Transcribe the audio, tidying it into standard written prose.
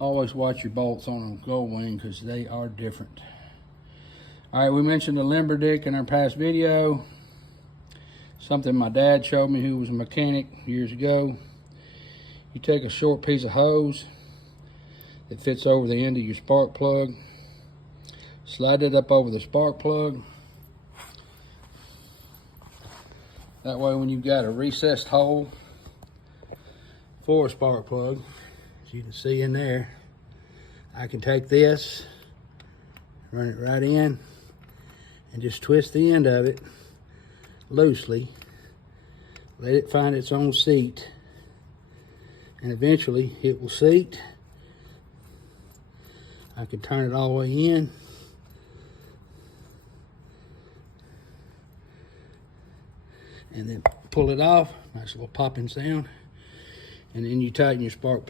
Always watch your bolts on a Gold Wing because they are different. All right, we mentioned the limber dick in our past video. Something my dad showed me, who was a mechanic years ago. You take a short piece of hose that fits over the end of your spark plug, slide it up over the spark plug. That way when you've got a recessed hole for a spark plug, as you can see in there, I can take this, run it right in, and just twist the end of it loosely, let it find its own seat, and eventually it will seat. I can turn it all the way in, and then pull it off. Nice little popping sound, and then you tighten your spark plug.